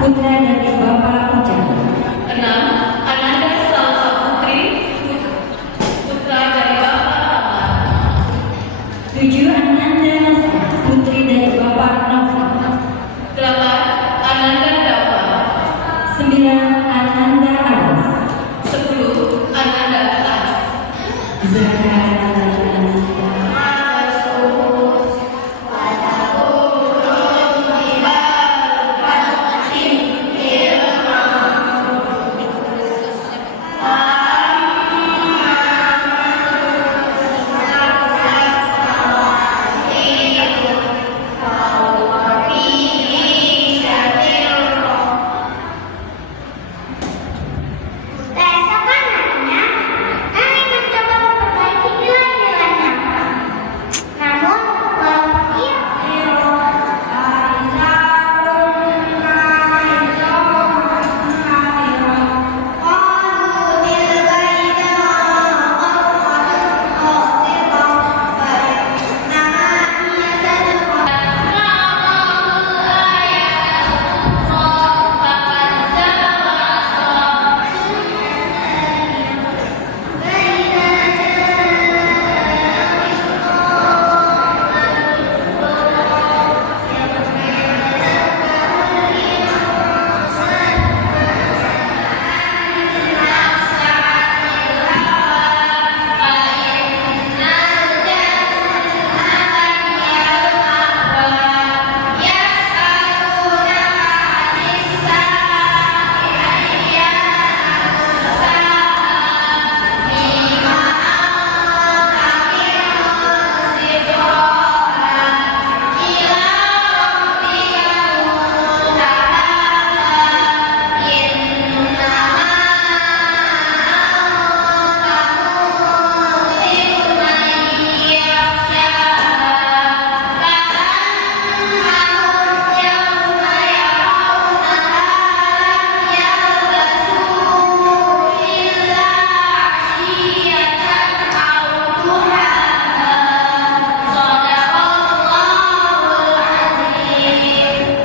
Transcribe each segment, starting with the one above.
putra dari Bapak Ujang. 6. Ananda Salsa Putri, putra dari Bapak Ahmad. 7. Ananda Nasa, putri dari Bapak Novi. 8. Ananda Dava. 9. Ananda Aras. 10. Ananda Tas. Keesokan harinya, kami mencoba memperbaiki nilai-nilainya. Namun, walaupun ia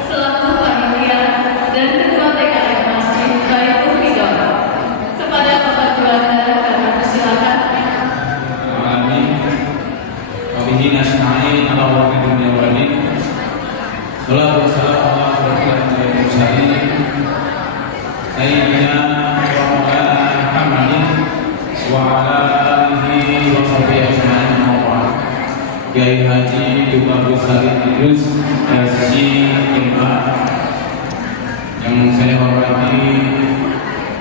selaku panitia dan ketua TKM Masjid Baitul Hidayah. Kepada Bapak Juanda kami persilakan. Amin. Wabihi nasta'in ala umuri dunya wal din. Salatu wassalamu ala asyrofil mursalin sayyidina wa maulana Muhammadin wa ala alihi wa sahbihi ajma'in. Kiai Haji Dr. Salim Idrus SC Imam, yang saya hormati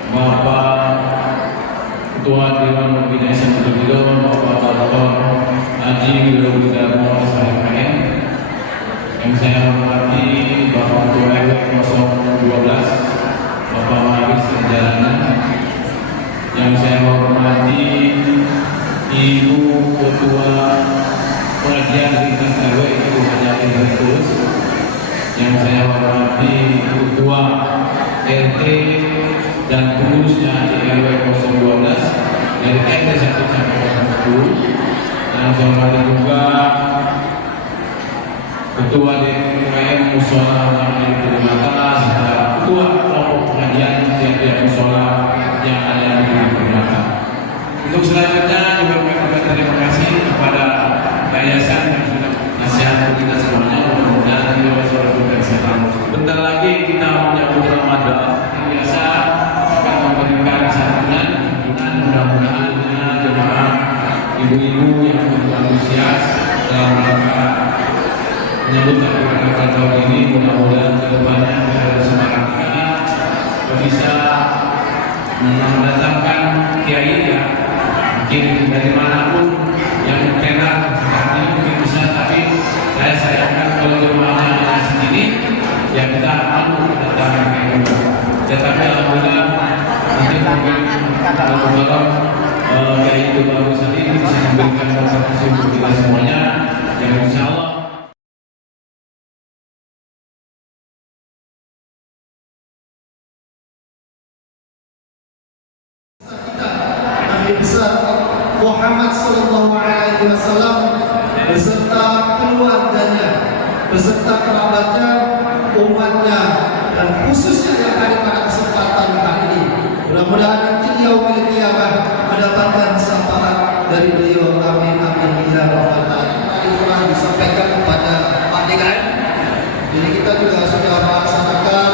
Bapak Ketua Dewan Pembinaan Pemilu Bapak Dr. Haji Widodo SHMKM, yang saya hormati Bapak Ketua RW 012 Bapak Maris Perjalanan, yang saya hormati Ibu Ketua Pengajian Lintas RW Ibu Haji Terus, yang saya hormati Ketua RT dan pengurusnya di RW 012 dari RT 1 sampai 10, dan saya hormati juga Ketua DPM Musola yang Permata serta Ketua kelompok pengajian tiap-tiap musola yang ada di Permata. Untuk selanjutnya juga kami terima kasih kepada yayasan yang sudah nasihat kita semuanya. Mudah-mudahan kita bisa berbuat sehat. Bentar lagi kita menyambut Ramadan, yang biasa akan memberikan santunan. Mudah-mudahan jemaah ibu-ibu yang begitu antusias dalam rangka menyambut Ramadan tahun ini, mudah-mudahan kedepannya kita semangat bisa mendatangkan kiai ya, mungkin dari manapun yang tenar seperti ini mungkin bisa, tapi saya sayangkan kalau jemaahnya hanya sendiri ya kita mampu datang kiai. Ya tapi alhamdulillah nanti mungkin kalau kiai itu baru saja bisa memberikan konsentrasi untuk kita semuanya, yang insya Allah Nabi besar Muhammad Sallallahu Alaihi Wasallam beserta keluarganya, beserta kerabatnya, umatnya, dan khususnya yang hadir pada kesempatan hari ini. Mudah-mudahan nanti yaumil qiyamah mendapatkan syafaat dari beliau. Amin amin ya rabbal alamin. Tadi telah disampaikan kepada Pak Dekan. Jadi kita juga sudah melaksanakan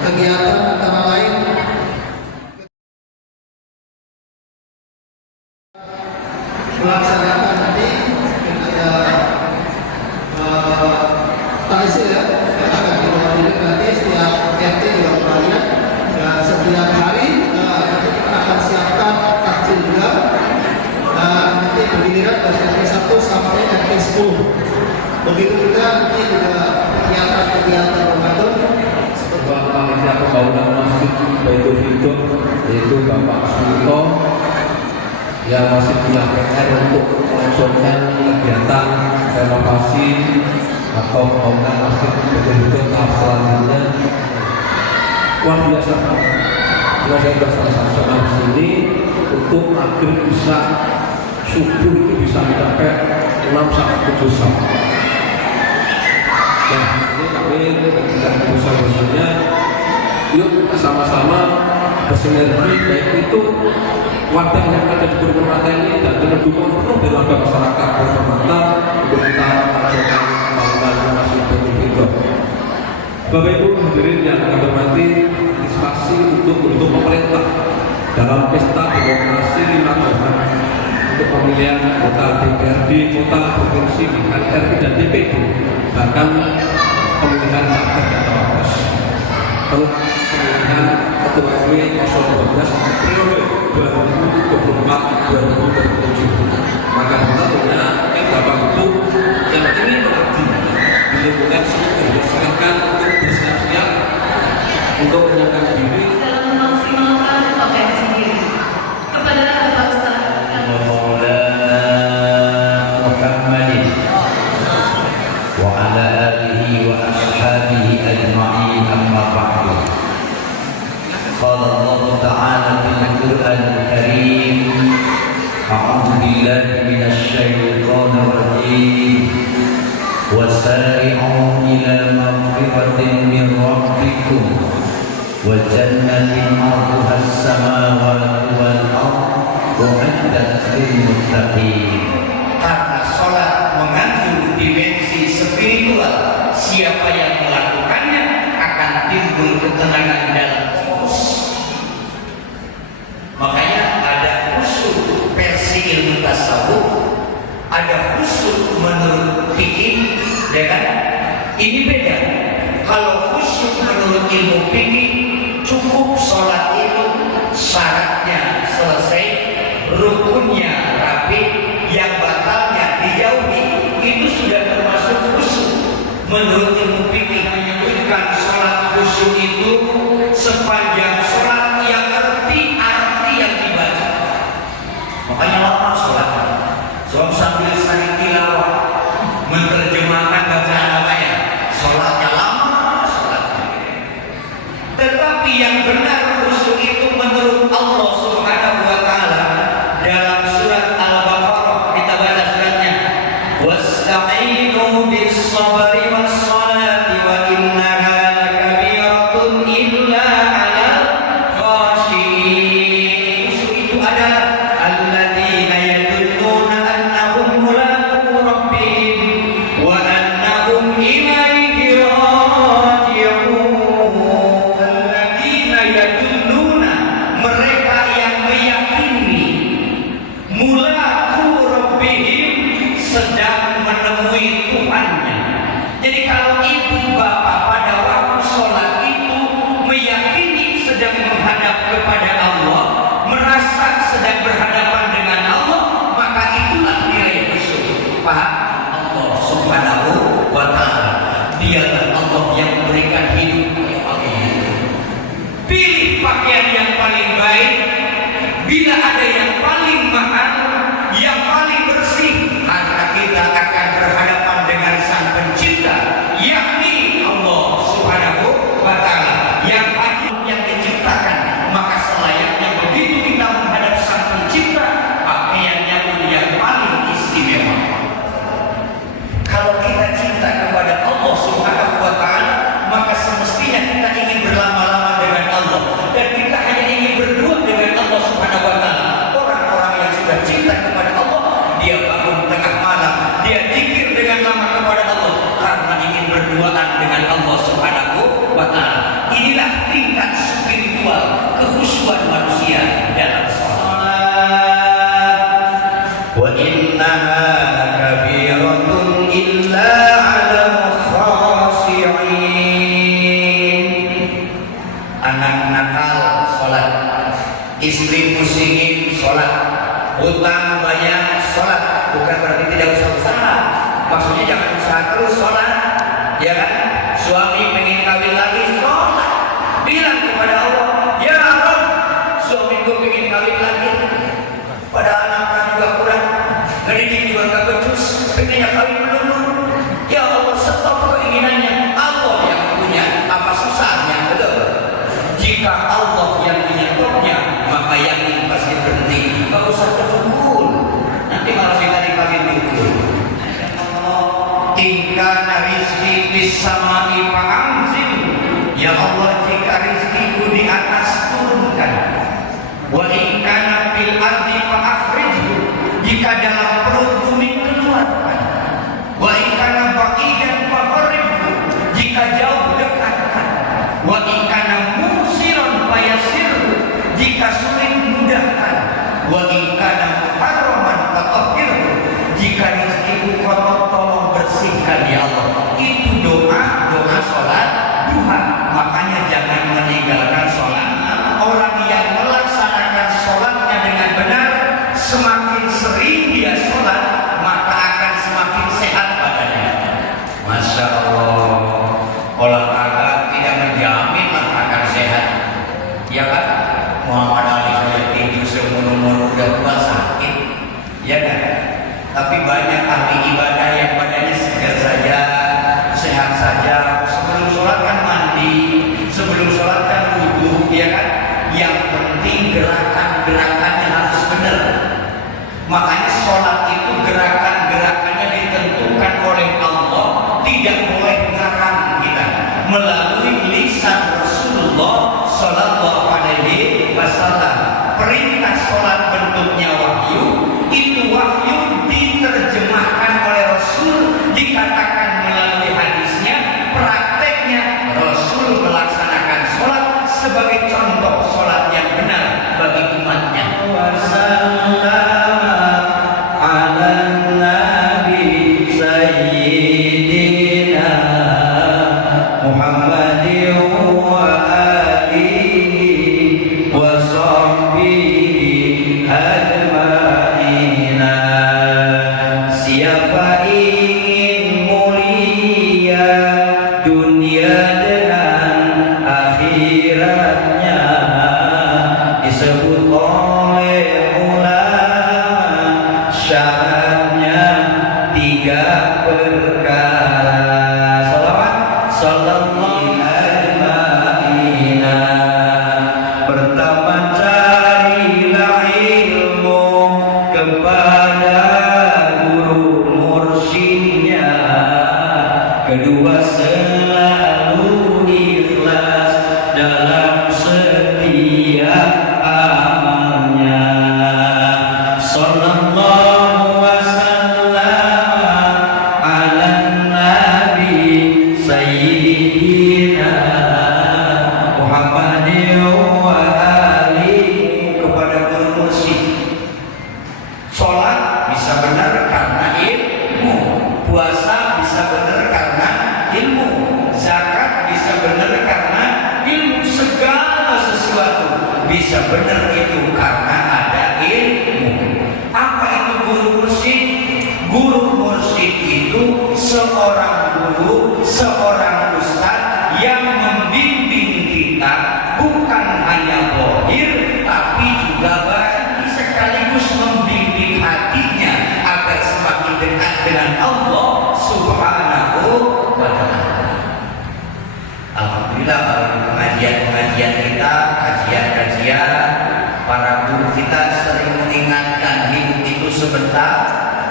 kegiatan antara lain melaksanakan nanti takzir ya, yang akan dilakukan nanti setiap RT juga kembalian dan setiap hari nanti kita akan siapkan takjil juga dan nanti bergiliran dari RT 1 sampai RT 10. Begitu juga nanti juga kegiatan Ramadan seperti Panitia Pembangunan Masjid Baitul Hidup yaitu Bapak Suminto yang masih punya PR untuk melangsungkan kegiatan renovasi atau pembangunan Masjid Baitul Hidup tahap selanjutnya. Luar biasa, karena saya bersama-sama di sini untuk akhir bisa subuh itu bisa mencapai 6 sampai 7 jam. Nah, ini kami dengan bersama-samanya yuk kita sama-sama bersinergi, baik itu wadah yang ada di Purwomata ini dan dengan dukungan penuh dari warga masyarakat Purwomata untuk kita melakukan pembangunan Masjid Baitul Hidup. Bapak Ibu hadirin yang kami hormati, antisipasi untuk mendukung pemerintah dalam pesta demokrasi 5 tahunan untuk pemilihan anggota DPRD kota, provinsi, RT dan DPD, bahkan pemilihan caleg dan cawapres, terus pemilihan ketua RW 012 periode 2024-2027. Maka tentunya Bapak Ibu yang ingin mengabdi di lingkungan sini silakan untuk bersiap-siap untuk menyiapkan diri dalam memaksimalkan potensi diri. Kepada Bapak Ustaz وعلى آله وأصحابه أجمعين أما بعد قال الله تعالى في القرآن الكريم أعوذ بالله من الشيطان الرجيم وسارعوا إلى مغفرة من ربكم وجنة عرضها السماوات والأرض أعدت للمتقين. Karena sholat mengandung dimensi spiritual, siapa yang melakukannya akan timbul ketenangan dalam fokus. Makanya ada khusyuk versi ilmu tasawuf, ada khusyuk menurut fikih, ya kan? Ini beda. Kalau khusyuk menurut ilmu fikih, cukup sholat itu syaratnya selesai, rukunnya rapi, yang batalnya dijauhi, itu sudah termasuk khusyuk. Menurut ilmu fikih menyebutkan sholat khusyuk itu sepanjang sholat yang arti yang dibaca. Makanya lama sholatnya. Sebab sambil saling tilawah menerjemahkan bacaan namanya, sholatnya lama sholatnya. Tetapi yang benar khusyuk itu menurut Allah Subhanahu wa Ta'ala dalam surat Al-Baqarah, kita baca suratnya, wasta'inu bis-sabri was-salati wa innaha lakabiratun illa 'alal khashiyin. Itu adalah alladzina yadulluna annahum mulaqu rabbihim wa annahum ilaihi raji'un. Alladzina yadulluna, mereka yang meyakini, mulaqu rabbihim, sedang menemui Tuhannya. Jadi kalau ibu bapak pada waktu sholat itu meyakini sedang menghadap kepada Allah, merasa sedang berhadapan dengan Allah, maka itulah nilai khusyuk. Paham? Allah Subhanahu wa Ta'ala, dialah Allah yang memberikan hidup. Pilih pakaian yang paling baik. Bila ada yang paling mahal, yang paling bersih, maka kita akan berhadapan dengan Sang Pencipta, yakni Allah Subhanahu wa Ta'ala, yang diciptakan. Maka selayaknya begitu kita menghadap Sang Pencipta, pakaiannya pun yang paling istimewa. Kalau kita cinta kepada Allah Subhanahu wa Ta'ala, maka semestinya kita ingin berlaku spiritual, kekhusyuan manusia dalam sholat. Wa innaha kabiratun illa 'alal khashi'in. Anak nakal sholat, istri musingin sholat, utang banyak sholat. Bukan berarti tidak usah usaha, maksudnya jangan usaha terus sholat, ya kan? Suami pengen kawin lagi sholat, bilang kepada Allah, ya Allah, suamiku pengen kawin lagi, padahal anaknya juga kurang, ngedidik juga gak becus, pengennya kawin dulu. Ya Allah, stop keinginannya, Allah yang punya, apa susahnya, betul? Jika Allah yang menyetopnya, maka yakin pasti berhenti, gak usah tertunggu, nanti malah kita dikawin dulu. Ingkana rizki bisamai fa'anzil. Ya Allah, jika rizkiku di atas turunkan. Wa ingkana fil ardi fa'akhrijhu. Jika dalam perut bumi keluarkan. Wa ingkana ba'idan fa'qarribhu. Jika jauh dekatkan. Wa ingkana musiran fayasirhu. Jika sulit mudahkan. Wa ingkana muharraman fatahhirhu. Jika rizkiku kotor tolong bersihkan ya Allah. Itu doa sholat duha. Makanya jangan meninggalkan sholat. Orang yang melaksanakan sholatnya dengan benar, semakin sering dia sholat, maka akan semakin sehat badannya. Masya Allah, olahraga tidak menjamin akan sehat, ya kan? Muhammad Ali saja tinju seumur-umur udah tua sakit, ya kan? Tapi banyak ahli ibadah yang badannya segar saja, sehat saja. Sebelum sholat kan mandi, sebelum sholat kan wudhu, ya kan? Yang penting gerakan-gerakannya harus benar. Makanya sholat itu gerakan-gerakannya ditentukan oleh Allah, tidak boleh ngarang kita. Melalui lisan Rasulullah Sallallahu Alaihi Wasallam, perintah sholat bentuknya wahyu, itu wahyu diterjemahkan oleh Rasul, dikatakan melalui hadisnya, prakteknya Rasul melaksanakan sholat sebagai contoh sholat yang benar bagi umatnya. Bisa benar itu karena ada ilmu. Apa itu guru mursyid? Guru mursyid itu seorang guru, seorang ustaz yang membimbing kita bukan hanya zahir tapi juga batin, sekaligus membimbing hatinya agar semakin dekat dengan Allah Subhanahu wa Ta'ala. Alhamdulillah, pengajian-pengajian kita, kajian-kajian, para guru kita sering mengingatkan hidup itu sebentar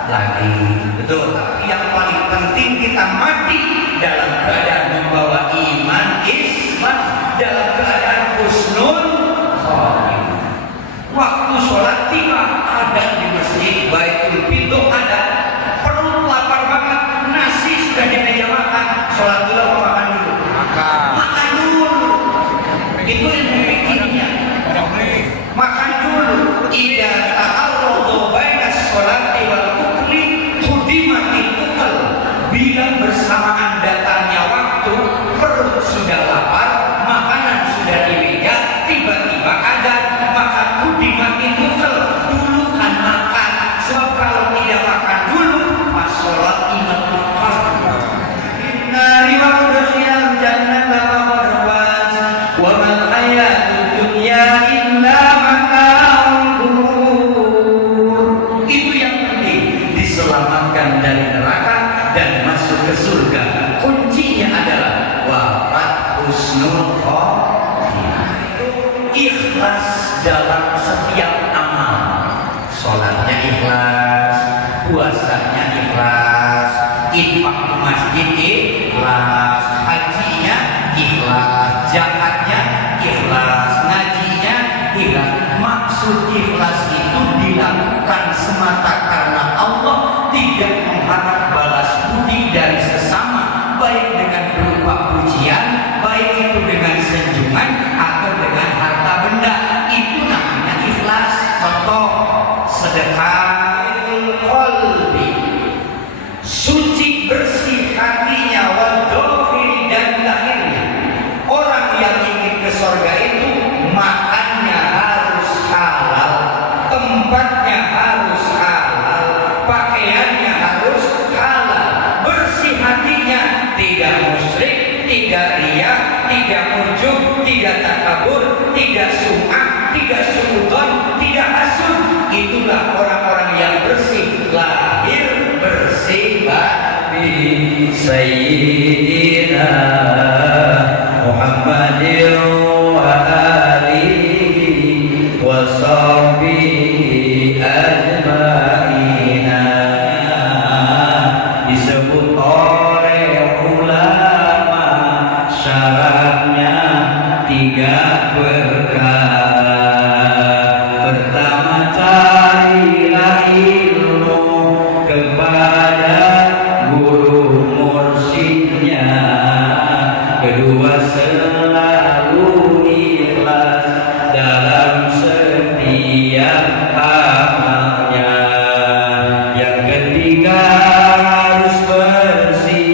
lagi. Betul, tapi yang paling penting kita mati dalam keadaan membawa iman Islam, dalam keadaan husnul khotimah. Waktu sholat tiba, ada di masjid Baitul Fiddah, ada perut lapar banget, nasi sudah di meja makan, sholat dulu apa makan dulu? Makan dulu. Itu ilmu fikih. ikhlas, ngajinya ikhlas. Maksud ikhlas itu dilakukan semata karena Allah, tidak mengharap balas budi dari sesama, baik dengan berupa pujian, baik itu dengan sanjungan atau dengan harta benda. Itu namanya ikhlas. Contoh sedekahul qalbi, suci bersih hatinya, wal dhahiri dan lahirnya. Orang yang ingin ke surga itu makannya harus halal, tempatnya harus halal, pakaiannya harus halal, bersih hatinya, tidak musyrik, tidak riya, tidak ujub, tidak takabur, tidak sum'ah, tidak suudzon, tidak hasud. Itulah orang-orang yang bersih lahir, bersih batin. Sayyidina Muhammadin wa alihi wa sahbihi ajma'ina, disebut oleh ulama syaratnya 3 perkara. Pertama, carilah ilmu kepada guru mursyidnya. Kedua, selalu ikhlas dalam setiap amalnya. Yang ketiga, harus bersih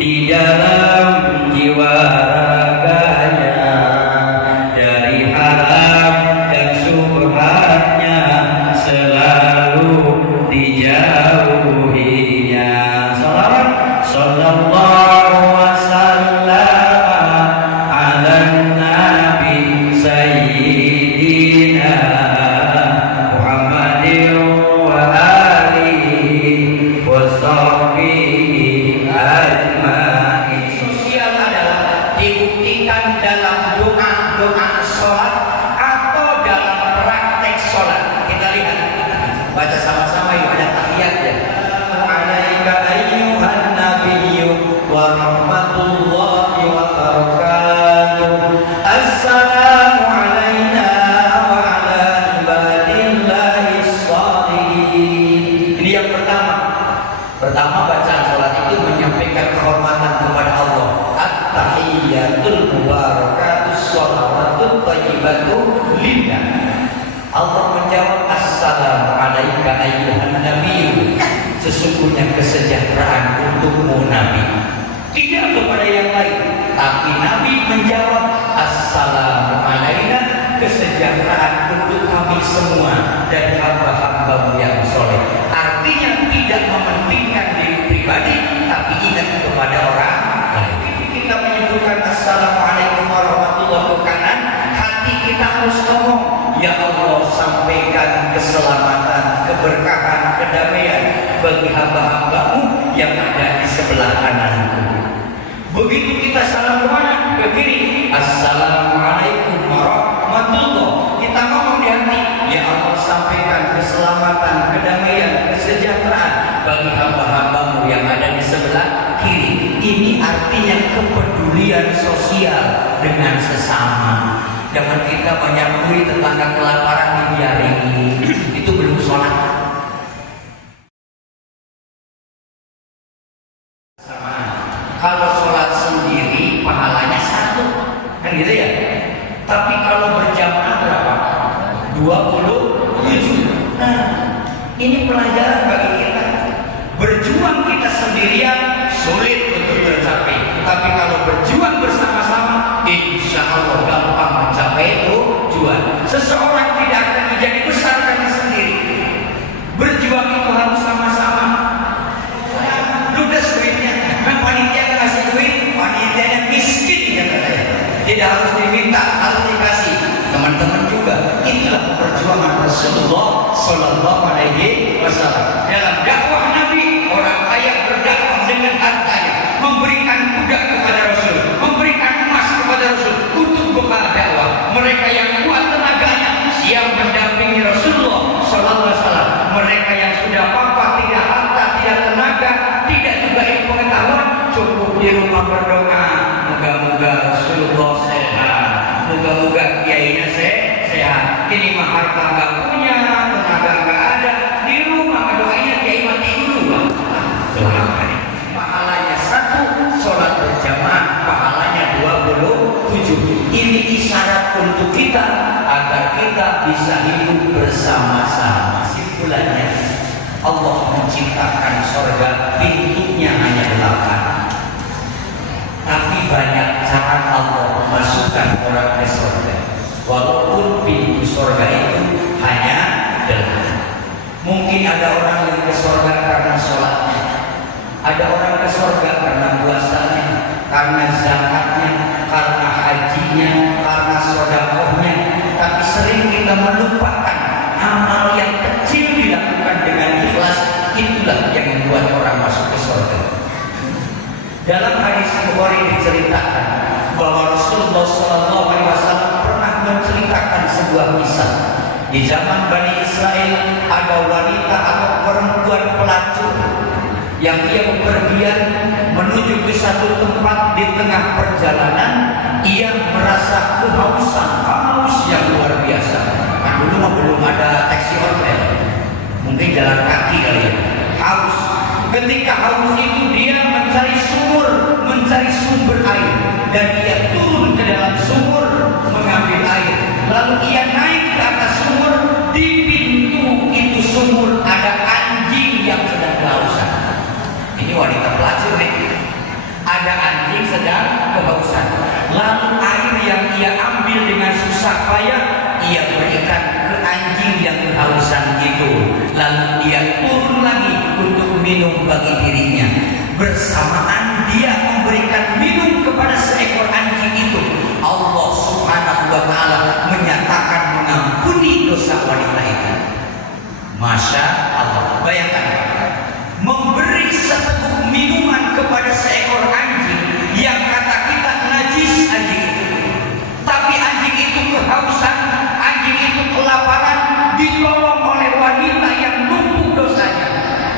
di dalam jiwa raganya dari haram dan syubhatnya, selalu dijauhinya. Salawat sallallahu wasallam ala nabi sayyidina Muhammadin wa alihi wa sahbihi ajma'in. Sosial adalah dibuktikan dalam doa-doa sholat atau dalam praktek sholat. Kita lihat, baca sama-sama yuk, ada tahiyat ya. Alaika ayyuhan nabiyyu wa rahmatullahi wa barakatuh. Assalamu alaina wa ala ibadillahi shalihin. Ini yang pertama. Pertama, bacaan sholat itu menyampaikan kehormatan kepada Allah. At-tahiyyatul mubarakatus sholawatut thayyibatu lillah. Allah menjawab, assalamu alaika ayyuhan nabiyyu. Sesungguhnya kesejahteraan untukmu Nabi, tidak kepada yang lain. Tapi Nabi menjawab, assalamu alaina, kesejahteraan untuk kami semua dan hamba-hambamu yang soleh. Artinya tidak mementingkan diri pribadi, tapi ingat kepada orang lain. Kita menyebutkan assalamualaikum warahmatullahi wabarakatuh, hati kita harus ngomong, ya Allah, sampaikan keselamatan, keberkahan, kedamaian bagi hamba-hambamu yang ada di sebelah kananku. Begitu kita salam kemana? Ke kiri, assalamualaikum warahmatullahi. Kita ngomong di hati, ya Allah, sampaikan keselamatan, kedamaian, kesejahteraan bagi hamba-hambamu yang ada di sebelah kiri. Ini artinya kepedulian sosial dengan sesama. Jangan kita banyak duit, tetangga kelaparan dibiarin. Itu belum sholat. Kalau sholat sendiri pahalanya 1, kan gitu ya. Tapi kalau berjamaah berapa? 27. Nah, ini pelajaran bagi kita. Berjuang kita sendirian sulit untuk tercapai. Tapi kalau berjuang bersama-sama, insya Allah gampang mencapai tujuan. Seseorang tidak akan menjadi besar karena sendiri. Berjuang itu harus sama-sama. Ludes duitnya. Panitia ngasih duit, panitianya miskin katanya. Tidak harus diminta, harus dikasih. Teman-teman juga, inilah perjuangan Rasulullah Sallallahu Alaihi Wasallam. Dalam dakwah Nabi, orang kaya berdakwah dengan hartanya, memberikan kuda kepada Rasul, memberikan emas kepada Rasul untuk bekal dakwah. Mereka yang kuat tenaganya siap mendampingi Rasulullah Sallallahu Alaihi Wasallam. Mereka yang sudah papa, tidak harta, tidak tenaga, tidak juga ilmu pengetahuan, cukup di rumah berdoa, moga-moga Rasulullah sehat, moga-moga kiainya sehat. Ini mah harta nggak punya, tenaga nggak ada, di rumah doanya kiai mati dulu. Selama ini pahalanya 1, sholat berjamaah pahalanya 27. Ini isyarat untuk kita agar kita bisa hidup bersama-sama. Simpulannya, Allah menciptakan surga, pintunya hanya 8. Tapi banyak cara Allah memasukkan orang ke surga. Walaupun pintu surga itu hanya 8. Mungkin ada orang yang ke surga karena sholatnya, ada orang ke surga karena puasanya, karena zakatnya, karena hajinya, karena sedekahnya. Tapi sering kita melupakan amal yang kecil dilakukan dengan ikhlas, itulah yang membuat orang masuk ke surga. Dalam hadis Bukhari diceritakan bahwa Rasulullah SAW pernah menceritakan sebuah kisah. Di zaman Bani Israel ada wanita atau perempuan pelacur yang ia bepergian menuju ke satu tempat. Di tengah perjalanan ia merasa kehausan, haus yang luar biasa. Kan dulu belum ada taksi online, mungkin jalan kaki kali ya. Haus. Ketika haus itu dia mencari sumur, mencari sumber air, dan ia turun ke dalam sumur mengambil air. Lalu ia naik ke atas sumur. Di pintu itu sumur ada anjing yang sedang kehausan. Ini wanita pelacur nih. Ada anjing sedang kehausan. Lalu air yang ia ambil dengan susah payah ia berikan ke anjing yang kehausan itu. Lalu dia turun lagi untuk minum bagi dirinya. Bersamaan dia memberikan minum kepada seekor anjing itu, Allah Subhanahu wa ta'ala menyatakan mengampuni dosa wanita itu. Masya Allah. Bayangkan, memberi seteguk minuman kepada seekor anjing yang kata kita najis anjing itu, tapi anjing itu kehausan, anjing itu kelaparan, ditolong oleh wanita yang numpuk dosanya.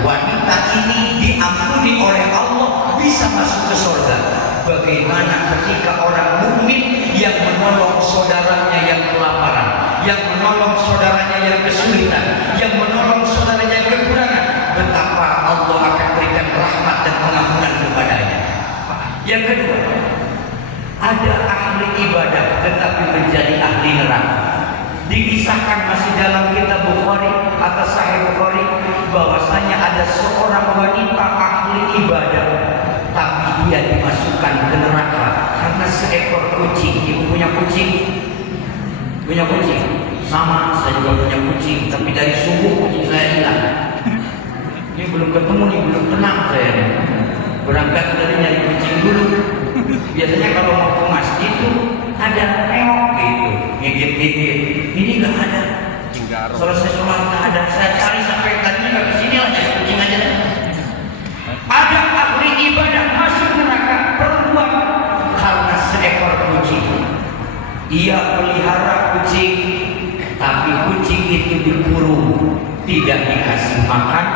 Wanita ini diampuni oleh Allah, bisa masuk ke surga. Bagaimana ketika orang mukmin yang menolong saudaranya yang kelaparan, yang menolong saudaranya yang kesulitan, yang menolong saudaranya yang kekurangan, betapa Allah akan berikan rahmat dan pengampunan kepadanya. Yang kedua, ada ahli ibadah tetapi menjadi ahli neraka. Dikisahkan masih dalam kitab Bukhari atau Sahih Bukhari bahwasanya ada seorang wanita ahli ibadah, tapi dia dimasukkan ke neraka karena seekor kucing. Ibu punya kucing? Punya kucing? Sama, saya juga punya kucing, tapi dari subuh kucing saya hilang. Ini belum ketemu nih, belum tenang saya nih. Berangkat dari nyari kucing dulu. Biasanya kalau mau ke masjid itu ada neok gitu, ngigit-ngigit. Ini nggak ada. Selesai sholat nggak ada. Saya cari sampai tadinya nggak kesini lah, nyari kucing aja. Ada ahli ibadah masuk neraka perempuan karena seekor kucing. Ia pelihara kucing, tapi kucing itu dikurung, tidak dikasih makan,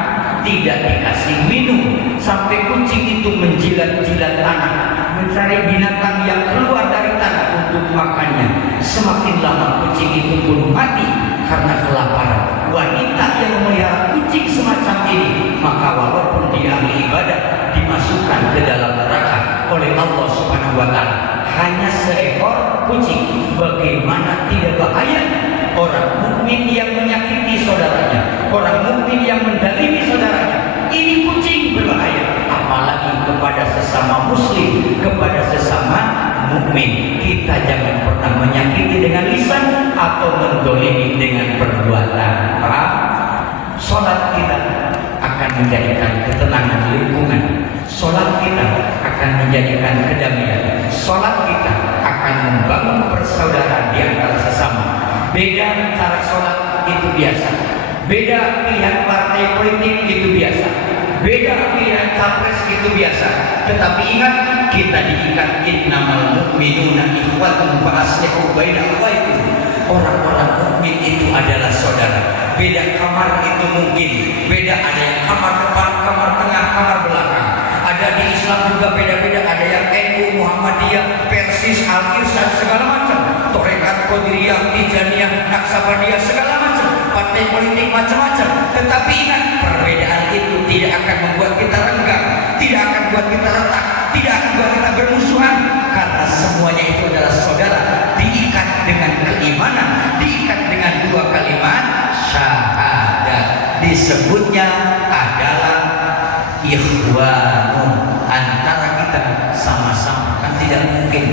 tidak dikasih minum, sampai kucing itu menjilat-jilat tanah, mencari binatang yang keluar dari tanah untuk makannya. Semakin lama kucing itu pun mati karena kelaparan. Wanita yang memelihara kucing semacam ini, maka walaupun dia ahli ibadah, dimasukkan ke dalam neraka oleh Allah Subhanahu wa ta'ala. Hanya seekor kucing. Bagaimana tidak bahaya orang mukmin yang menyakiti saudaranya, orang mukmin yang mendalimi saudaranya. Ini kucing berbahaya, apalagi kepada sesama muslim, kepada sesama mukmin. Kita jangan pernah menyakiti dengan lisan atau mendolimi dengan perbuatan. Paham? Sholat kita akan menjadikan ketenangan lingkungan. Sholat kita akan menjadikan kedamaian. Sholat kita akan membangun persaudaraan di antara sesama. Beda cara sholat itu biasa, beda pilihan partai politik itu biasa, beda pilihan capres itu biasa. Tetapi ingat, kita diikat innamal mu'minuna ikhwatun fa aslihu baina akhawaykum. Orang-orang mukmin itu adalah saudara. Beda kamar itu mungkin, beda, ada yang kamar depan, kamar tengah, kamar belakang. Ada Ada di Islam juga beda-beda. Ada yang NU, Muhammadiyah, Persis, Al-Irsyad, segala macam. Torekat, Qadiriyah, Tijaniyah, Naksabandiyah, segala macam. Partai politik macam-macam. Tetapi ingat, perbedaan itu tidak akan membuat kita renggang, tidak akan membuat kita retak, tidak akan membuat kita bermusuhan, karena semuanya itu adalah saudara, diikat dengan keimanan, diikat dengan dua kalimat syahadat. Disebutnya adalah ikhwanun, antara kita sama-sama. Kan tidak mungkin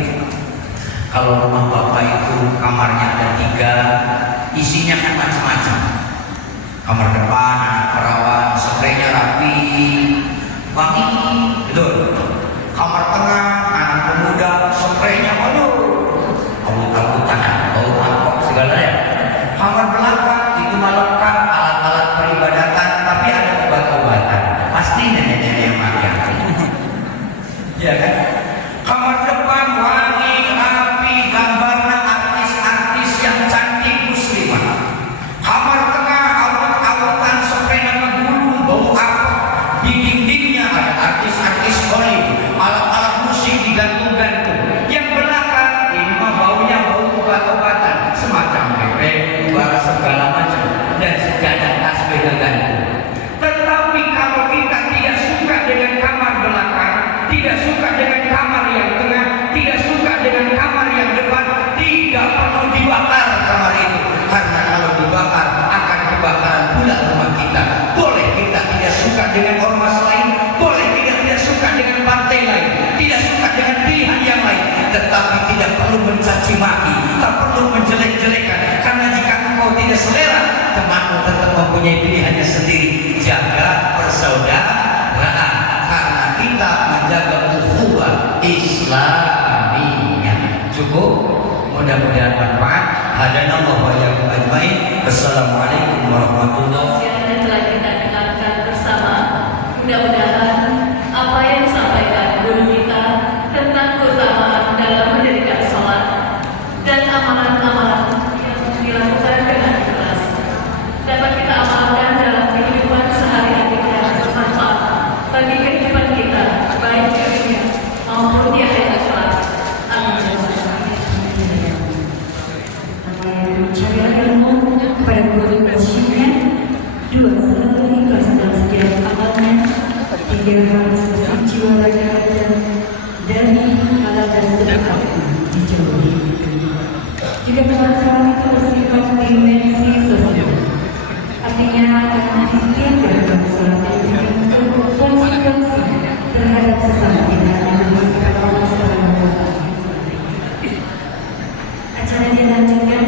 kalau rumah bapak itu kamarnya ada 3, isinya kan macam-macam. Kamar depan anak perawan, spraynya rapi, wangi, betul. Kamar tengah anak pemuda, spraynya kabut-kabutan, bau angkok segalanya. Kamar belakang itu lengkap alat-alat peribadatan, tapi ada obat-obatan. Pasti nenek-nenek yang makan. Ya kan? Kamar depan wangi, rapi, gambarnya artis-artis yang cantik muslimah. Kamar tengah awet-awetan, sepeda ngegulung, bau angkok. Di dindingnya ada artis-artis Hollywood, alat-alat musik digantung-gantung. Yang belakang ini mah baunya bau obat-obatan, semacam bebek, ubar, segala macam, dan sejadah tas beda gantung. Tetapi kalau kita tidak suka dengan kamar belakang, tidak suka dengan kamar yang tengah, tidak suka dengan kamar yang depan, tidak perlu dibakar kamar itu. Karena kalau dibakar akan kebakaran pula rumah kita. Boleh kita tidak suka dengan ormas lain, boleh kita tidak suka dengan partai lain, tidak suka dengan pilihan yang lain, tetapi tidak perlu mencaci maki, tak perlu menjelek-jelekan. Karena jika engkau tidak selera, temanmu tetap mempunyai pilihannya sendiri. Jaga persaudaraan, karena kita menjaga ukhuwah Islamiyah. Cukup, mudah-mudahan bermanfaat. Hadanallahu wa iyyakum ajmain. Wassalamualaikum warahmatullahi wabarakatuh. Yang telah kita dengarkan bersama, mudah-mudahan apa yang disampaikan guru kita tentang keutamaan dalam mendirikan sholat dan amalan-amalan yang dilakukan dengan ikhlas dapat kita amalkan dalam kehidupan sehari-hari yang bermanfaat bagi kehidupan kita, baik di dunia maupun di akhirat kelak. Amin. Mencari ilmu kepada guru pasien. 2. Selalu ikhlas dalam setiap amalnya. 3. Harus berjiwa raga dari halal dan sedekah dijauhi. Jika permasalahan itu bersifat dimensi sosial, artinya akan disiapkan dalam sholat dengan konsekuensi terhadap sesama tidak hanya bagi Allah Subhanahu wa Ta'ala. Acara dilanjutkan